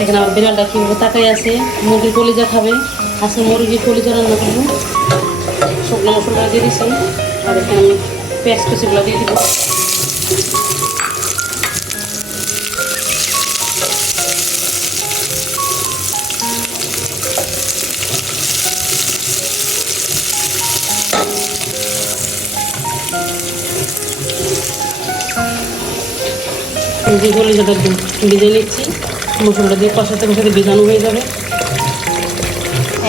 এখানে আমার বিড়ালটা কীভাবে তাকাই আছে, মুরগির কলিজা খাবে। আজকে মুরগির কলিজা রান্না করবো। শুকনো মশলা দিয়ে দিচ্ছি, আর এখানে আমি পেঁয়াজ কুচিগুলো দিয়ে দিব। মুরগির কলিজাটা ভিজে নিচ্ছি, মশলাটা দিয়ে কষাতে কষাতে ভিজানো হয়ে যাবে।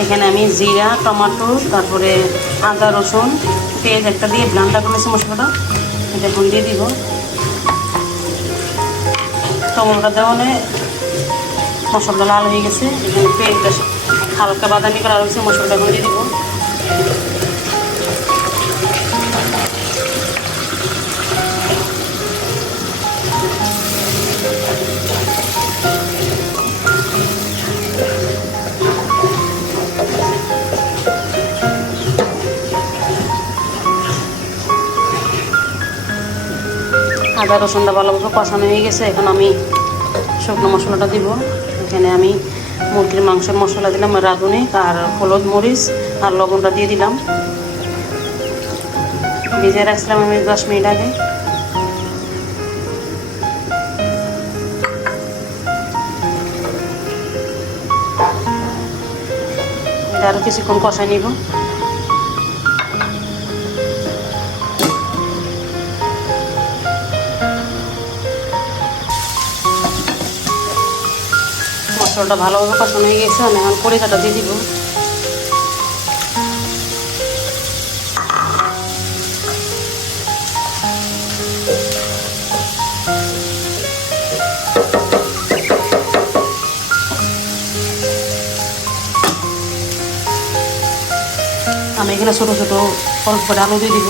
এখানে আমি জিরা, টমেটো, তারপরে আদা, রসুন, পেঁয়াজ একটা দিয়ে ব্লেন্ডার করেছি মশলাটা, এটা এখন দিয়ে দিব। টমেটোটা দেওয়ানে মশলাটা লাল হয়ে গেছে, এখানে পেঁয়াজটা হালকা বাদামি করা হয়েছে, মশলাটা এখন দিয়ে দিব। আদা রসুনটা ভালোভাবে কষানো হয়ে গেছে, এখন আমি শুকনো মশলাটা দিব। এখানে আমি মুরগির মাংসের মশলা দিলাম, রাঁধুনি আর হলুদ, মরিচ আর লবণটা দিয়ে দিলাম। ভিজিয়ে রাখছিলাম আমি 10 মিনিট আগে। এটা আরও কিছুক্ষণ কষাই নিব। মশলাটা ভালোভাবে কষানো হয়ে গেছে, আমি এখন কলিজাটা দিয়ে দিব। আমি এখানে ছোটো ছোটো অল্প করে আলু দিয়ে দিব,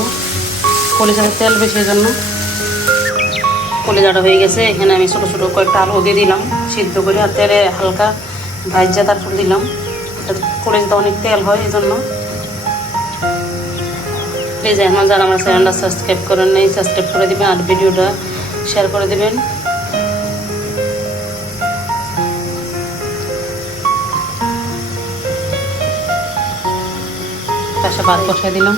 কলিজাতে তেল বেশি জন্য। কলিজাটা হয়ে গেছে, এখানে আমি ছোটো ছোটো কয়েকটা আলু দিয়ে দিলাম সিদ্ধ করে, আর তেলে হালকা ভাজা তারপর দিলাম। কলিজাতে অনেক তেল হয়, এই জন্য। প্লিজ এখন যারা আমার চ্যানেলটা সাবস্ক্রাইব করেন নাই, সাবস্ক্রাইব করে দেবেন আর ভিডিওটা শেয়ার করে দেবেন। পাশে ভাত বসাই দিলাম।